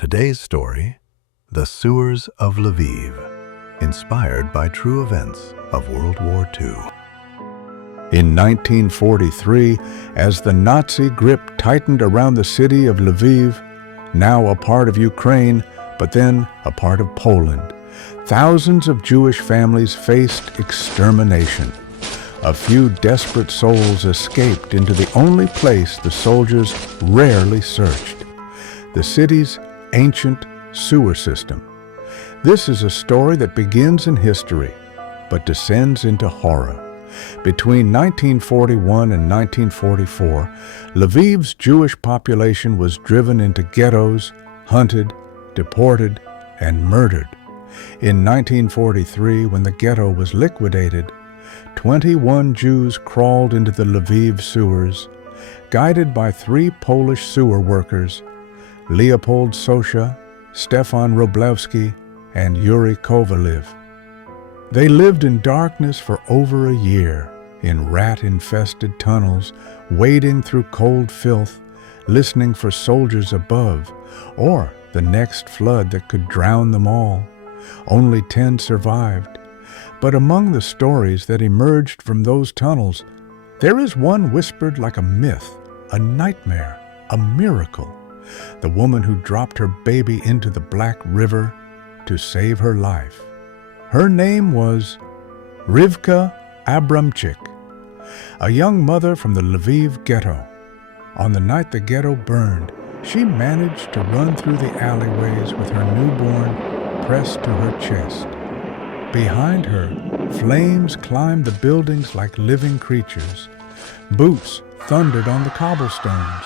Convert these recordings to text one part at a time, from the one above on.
Today's story, The Sewers of Lviv, inspired by true events of World War II. In 1943, as the Nazi grip tightened around the city of Lviv, now a part of Ukraine, but then a part of Poland, thousands of Jewish families faced extermination. A few desperate souls escaped into the only place the soldiers rarely searched, the city's ancient sewer system. This is a story that begins in history, but descends into horror. Between 1941 and 1944, Lviv's Jewish population was driven into ghettos, hunted, deported, and murdered. In 1943, when the ghetto was liquidated, 21 Jews crawled into the Lviv sewers, guided by 3 Polish sewer workers, Leopold Sosha, Stefan Wroblewski, and Yuri Kovalev. They lived in darkness for over a year, in rat-infested tunnels, wading through cold filth, listening for soldiers above, or the next flood that could drown them all. Only 10 survived. But among the stories that emerged from those tunnels, there is one whispered like a myth, a nightmare, a miracle. The woman who dropped her baby into the Black River to save her life. Her name was Rivka Abramchik, a young mother from the Lviv ghetto. On the night the ghetto burned, she managed to run through the alleyways with her newborn pressed to her chest. Behind her, flames climbed the buildings like living creatures. Boots thundered on the cobblestones.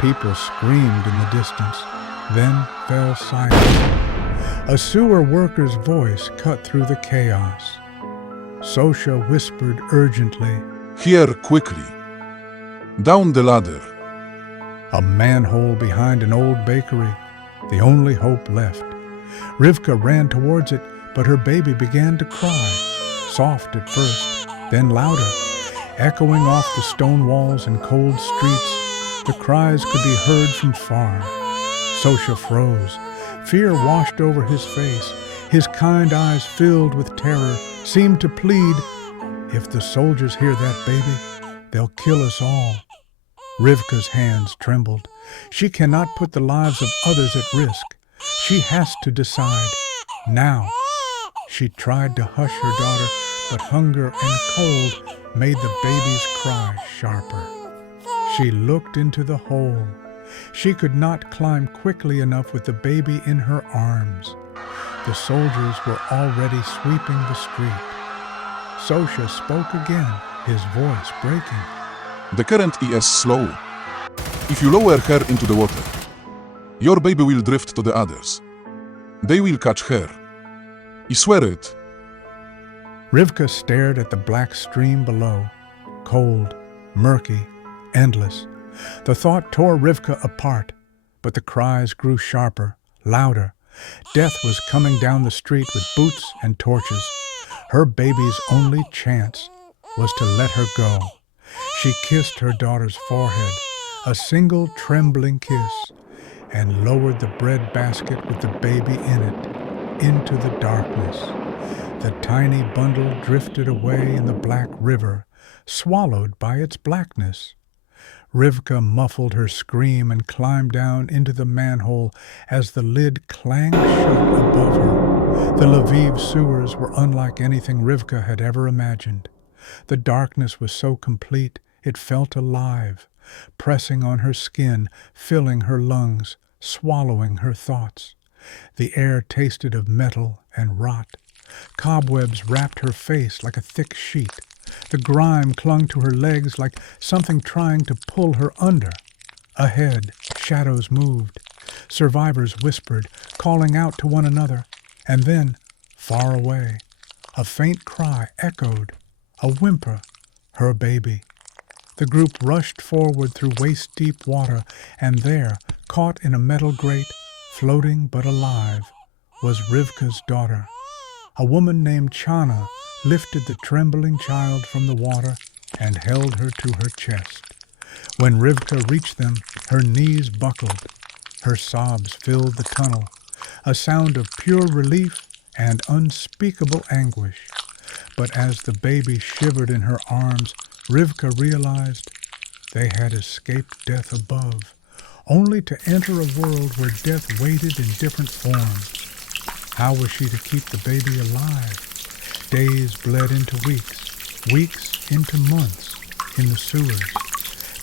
People screamed in the distance, then fell silent. A sewer worker's voice cut through the chaos. Sosha whispered urgently, "Here, quickly! Down the ladder!" A manhole behind an old bakery, the only hope left. Rivka ran towards it, but her baby began to cry, soft at first, then louder. Echoing off the stone walls and cold streets, the cries could be heard from far. Sosha froze. Fear washed over his face. His kind eyes, filled with terror, seemed to plead, "If the soldiers hear that baby, they'll kill us all." Rivka's hands trembled. She cannot put the lives of others at risk. She has to decide, now. She tried to hush her daughter, but hunger and cold made the baby's cry sharper. She looked into the hole. She could not climb quickly enough with the baby in her arms. The soldiers were already sweeping the street. Sosha spoke again, his voice breaking. "The current is slow. If you lower her into the water, your baby will drift to the others. They will catch her. I swear it." Rivka stared at the black stream below, cold, murky, endless. The thought tore Rivka apart, but the cries grew sharper, louder. Death was coming down the street with boots and torches. Her baby's only chance was to let her go. She kissed her daughter's forehead, a single trembling kiss, and lowered the bread basket with the baby in it into the darkness. The tiny bundle drifted away in the Black River, swallowed by its blackness. Rivka muffled her scream and climbed down into the manhole as the lid clanged shut above her. The Lviv sewers were unlike anything Rivka had ever imagined. The darkness was so complete it felt alive, pressing on her skin, filling her lungs, swallowing her thoughts. The air tasted of metal and rot. Cobwebs wrapped her face like a thick sheet. The grime clung to her legs like something trying to pull her under. Ahead, shadows moved. Survivors whispered, calling out to one another. And then, far away, a faint cry echoed, a whimper, her baby. The group rushed forward through waist-deep water, and there, caught in a metal grate, floating but alive, was Rivka's daughter. A woman named Chana lifted the trembling child from the water and held her to her chest. When Rivka reached them, her knees buckled. Her sobs filled the tunnel, a sound of pure relief and unspeakable anguish. But as the baby shivered in her arms, Rivka realized they had escaped death above, only to enter a world where death waited in different forms. How was she to keep the baby alive? Days bled into weeks, weeks into months in the sewers.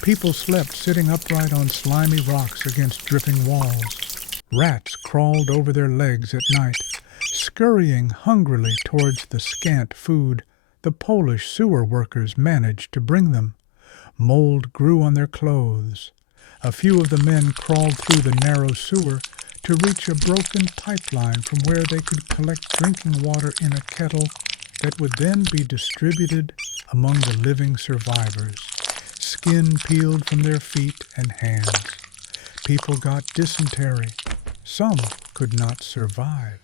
People slept sitting upright on slimy rocks against dripping walls. Rats crawled over their legs at night, scurrying hungrily towards the scant food the Polish sewer workers managed to bring them. Mold grew on their clothes. A few of the men crawled through the narrow sewer to reach a broken pipeline from where they could collect drinking water in a kettle that would then be distributed among the living survivors. Skin peeled from their feet and hands. People got dysentery. Some could not survive.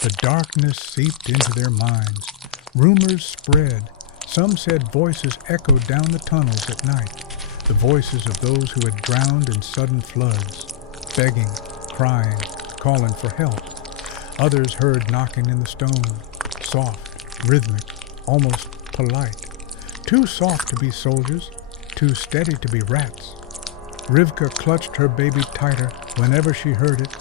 The darkness seeped into their minds. Rumors spread. Some said voices echoed down the tunnels at night, the voices of those who had drowned in sudden floods, begging, crying, calling for help. Others heard knocking in the stone, soft, rhythmic, almost polite. Too soft to be soldiers, too steady to be rats. Rivka clutched her baby tighter whenever she heard it.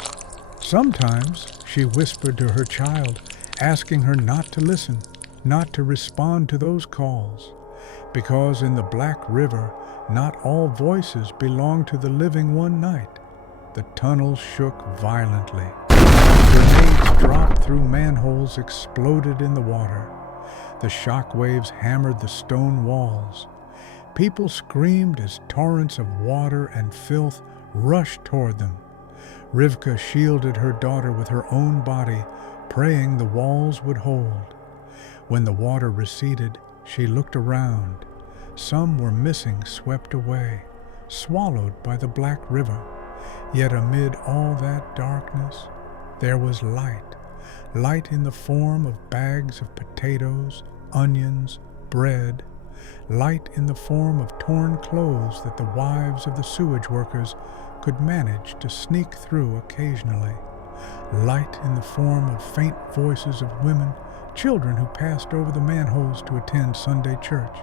Sometimes she whispered to her child, asking her not to listen, not to respond to those calls, because in the Black River, not all voices belong to the living one night. The tunnel shook violently. Grenades dropped through manholes, exploded in the water. The shock waves hammered the stone walls. People screamed as torrents of water and filth rushed toward them. Rivka shielded her daughter with her own body, praying the walls would hold. When the water receded, she looked around. Some were missing, swept away, swallowed by the Black River. Yet amid all that darkness, there was light. Light in the form of bags of potatoes, onions, bread. Light in the form of torn clothes that the wives of the sewage workers could manage to sneak through occasionally. Light in the form of faint voices of women, children who passed over the manholes to attend Sunday church.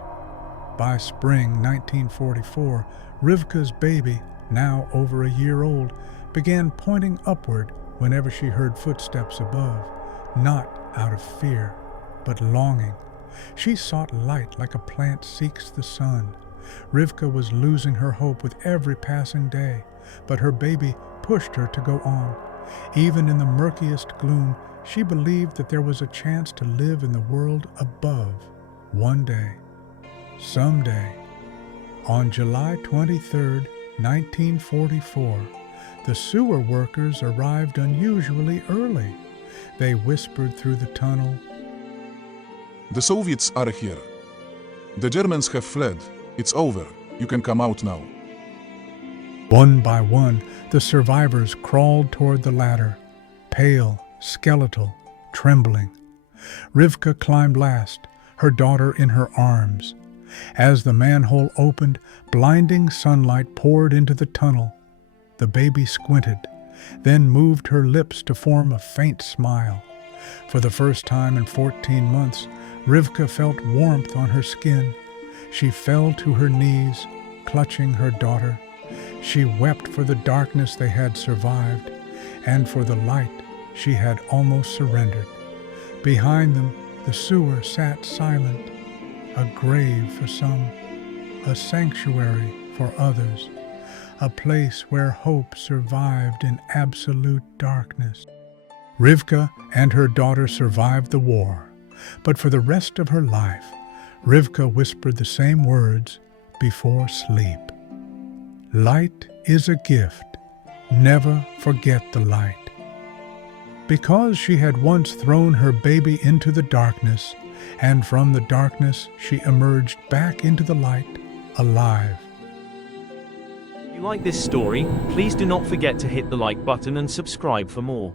By spring 1944, Rivka's baby, now over a year old, began pointing upward whenever she heard footsteps above, not out of fear, but longing. She sought light like a plant seeks the sun. Rivka was losing her hope with every passing day, but her baby pushed her to go on. Even in the murkiest gloom, she believed that there was a chance to live in the world above, one day, someday. On July 23, 1944, the sewer workers arrived unusually early. They whispered through the tunnel, The Soviets are here. The Germans have fled. It's over. You can come out now. One by one, the survivors crawled toward the ladder, pale, skeletal, trembling. Rivka climbed last, her daughter in her arms. As the manhole opened, blinding sunlight poured into the tunnel. The baby squinted, then moved her lips to form a faint smile. For the first time in 14 months, Rivka felt warmth on her skin. She fell to her knees, clutching her daughter. She wept for the darkness they had survived, and for the light she had almost surrendered. Behind them, the sewer sat silent, a grave for some, a sanctuary for others, a place where hope survived in absolute darkness. Rivka and her daughter survived the war, but for the rest of her life, Rivka whispered the same words before sleep. Light is a gift. Never forget the light. Because she had once thrown her baby into the darkness, and from the darkness she emerged back into the light, alive. If you like this story, please do not forget to hit the like button and subscribe for more.